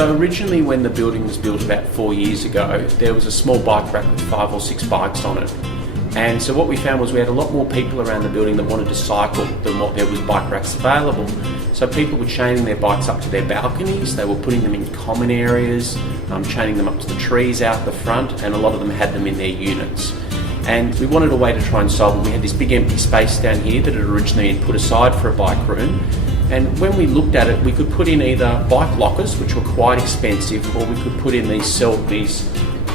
So originally when the building was built about 4 years ago, there was a small bike rack with 5 or 6 bikes on it. And so what we found was we had a lot more people around the building that wanted to cycle than what there was bike racks available. So people were chaining their bikes up to their balconies, they were putting them in common areas, chaining them up to the trees out the front, and a lot of them had them in their units. And we wanted a way to try and solve it. We had this big empty space down here that had originally been put aside for a bike room. And when we looked at it, we could put in either bike lockers, which were quite expensive, or we could put in these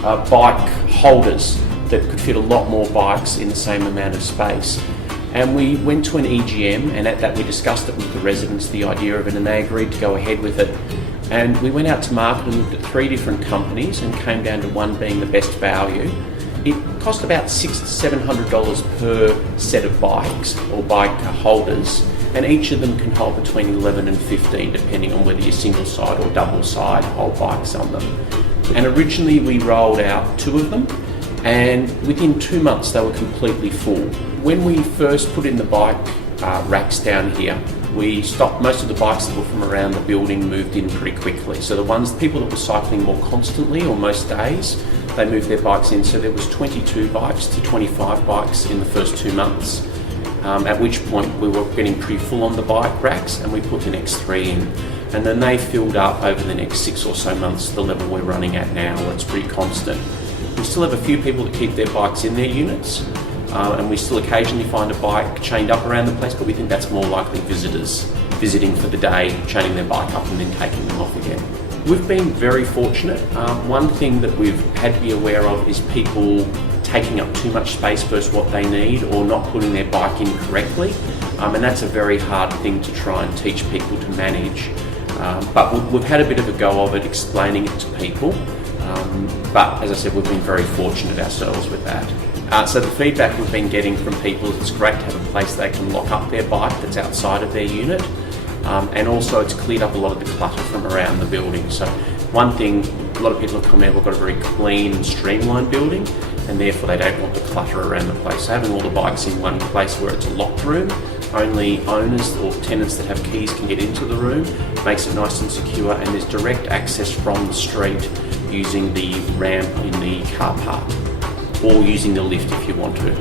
bike holders that could fit a lot more bikes in the same amount of space. And we went to an EGM, and at that we discussed it with the residents, the idea of it, and they agreed to go ahead with it. And we went out to market and looked at 3 different companies and came down to one being the best value. It cost about $600 to $700 per set of bikes or bike holders, and each of them can hold between 11 and 15 depending on whether you're single side or double side hold bikes on them. And originally we rolled out 2 of them, and within 2 months they were completely full. When we first put in the bike racks down here, we stopped most of the bikes that were from around the building moved in pretty quickly. So the people that were cycling more constantly or most days, they moved their bikes in. So there was 22 bikes to 25 bikes in the first 2 months. At which point we were getting pretty full on the bike racks, and we put the next 3 in. And then they filled up over the next 6 or so months to the level we're running at now, where it's pretty constant. We still have a few people that keep their bikes in their units, and we still occasionally find a bike chained up around the place, but we think that's more likely visitors visiting for the day, chaining their bike up and then taking them off again. We've been very fortunate. One thing that we've had to be aware of is people taking up too much space versus what they need, or not putting their bike in correctly, and that's a very hard thing to try and teach people to manage. But we've had a bit of a go of it, explaining it to people, but as I said, we've been very fortunate ourselves with that. So the feedback we've been getting from people is it's great to have a place they can lock up their bike that's outside of their unit, and also it's cleared up a lot of the clutter from around the building. So one thing, a lot of people have commented, we've got a very clean and streamlined building, and therefore they don't want the clutter around the place. So having all the bikes in one place where it's a locked room, only owners or tenants that have keys can get into the room, makes it nice and secure, and there's direct access from the street using the ramp in the car park, or using the lift if you want to.